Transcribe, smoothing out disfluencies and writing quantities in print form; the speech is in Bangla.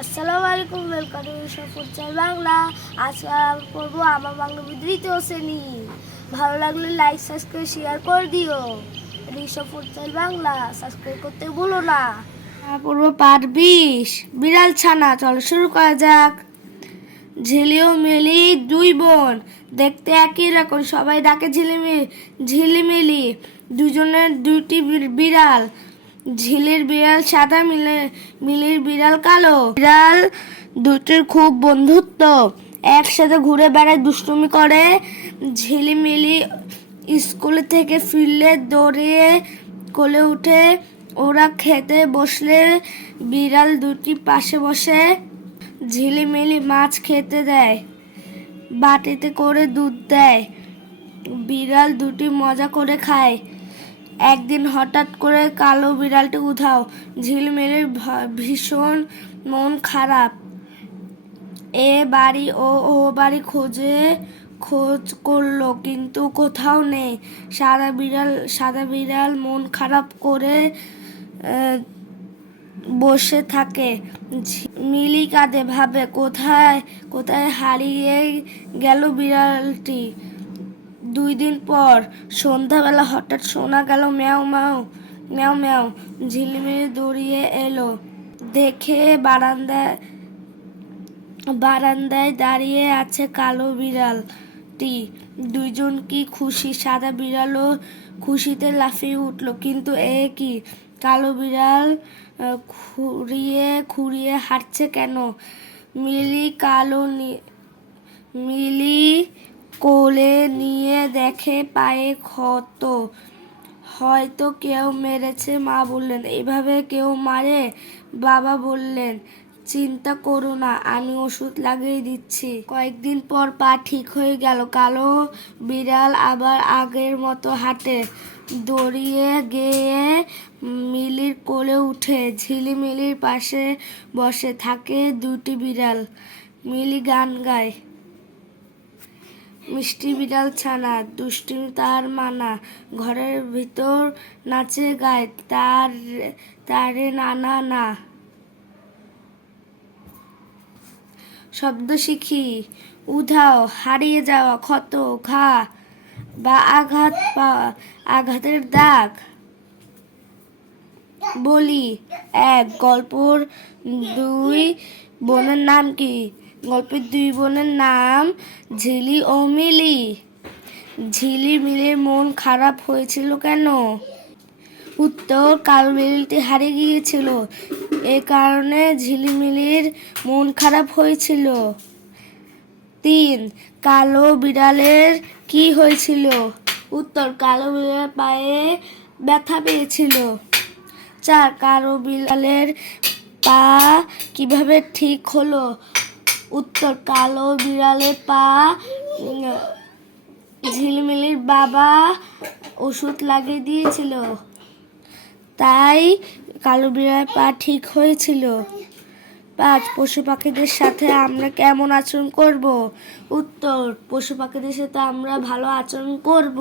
আসসালামু আলাইকুম, ওয়েলকাম টু ফুটচাল বাংলা। আজকে আমি পড়বো আমার বাংলা দ্বিতীয় শ্রেণী। ভালো লাগলে লাইক সাবস্ক্রাইব শেয়ার করে দিও। ঋষভ ফুটচাল বাংলা সাবস্ক্রাইব করতে ভুলো না। পড়বো পাঠ 20 বিড়াল ছানা। চলো শুরু করা যাক। ঝিলি ও মিলি দুই বোন, দেখতে একই রকম, সবাই ডাকে ঝিলিমিলি। দুজনের দুইটি বিড়াল। ঝিলির বিড়াল সাদা, মিলির বিড়াল কালো। বিড়াল দুটির খুব বন্ধুত্ব, একসাথে ঘুরে বেড়ায়, দুষ্টুমি করে। ঝিলিমিলি স্কুল থেকে ফিরলে দৌড়িয়ে কোলে উঠে। ওরা খেতে বসলে বিড়াল দুটি পাশে বসে। ঝিলিমিলি মাছ খেতে দেয়, বাটিতে করে দুধ দেয়। বিড়াল দুটি মজা করে খায়। একদিন হঠাৎ করে কালো বিড়ালটি উধাও। ঝিলিমিলির ভীষণ মন খারাপ। এ বাড়ি ও বাড়ি খোঁজ করলো, কিন্তু কোথাও নেই। সাদা বিড়াল মন খারাপ করে বসে থাকে। মিলি কাঁদে, ভাবে কোথায় হারিয়ে গেল বিড়ালটি। 2 দিন পর সন্ধ্যাবেলা হঠাৎ শোনা গেল ম্যাও ম্যাও ম্যাও ম্যাও। ঝিলিমিলি দৌড়িয়ে এলো, দেখে বারান্দায় দাঁড়িয়ে আছে কালো বিড়ালটি। দুইজন কি খুশি! সাদা বিড়ালও খুশিতে লাফিয়ে উঠল। কিন্তু এ কি, কালো বিড়াল খুঁড়িয়ে হাঁটছে কেন? মিলি কোলে নিয়ে দেখে পায়ে ক্ষত। হয়তো কেউ মেরেছে। মা বললেন, এভাবে কেউ মারে? বাবা বললেন, চিন্তা করো না, আমি ওষুধ লাগিয়ে দিচ্ছি। কয়েকদিন পর পা ঠিক হয়ে গেল। কালো বিড়াল আবার আগের মতো হাঁটে। দৌড়িয়ে গিয়ে মিলির কোলে উঠে ঝিলিমিলির পাশে বসে থাকে দুটি বিড়াল। মিলি গান গায়, মিষ্টি বিড়াল ছানা, দুষ্টুমি তার মানা। ঘরের ভিতর নাচে গায়, তারে নানা না। শব্দ শিখি, উধাও, হারিয়ে যাওয়া, ক্ষত, ঘা বা আঘাত পাওয়া, আঘাতের দাগ। বলি 1, গল্পর 2 বোনের নাম কি? গল্পের 2 বোনের নাম ঝিলি ও মিলি। ঝিলিমিলির মন খারাপ হয়েছিল কেন? উত্তর, কালো বিড়ালটি হারিয়ে গিয়েছিল, এ কারণে ঝিলিমিলির মন খারাপ হয়েছিল। 3, কালো বিড়ালের কি হয়েছিল? উত্তর, কালো বিড়ালের পায়ে ব্যথা পেয়েছিল। 4, কালো বিড়ালের পা কিভাবে ঠিক হলো? উত্তর, কালো বিড়ালের পা ঝিলিমিলির বাবা ওষুধ লাগিয়ে দিয়েছিল, তাই কালো বিড়ালের পা ঠিক হয়েছিল। 5, পশু পাখিদের সাথে আমরা কেমন আচরণ করব? উত্তর, পশু পাখিদের সাথে আমরা ভালো আচরণ করব।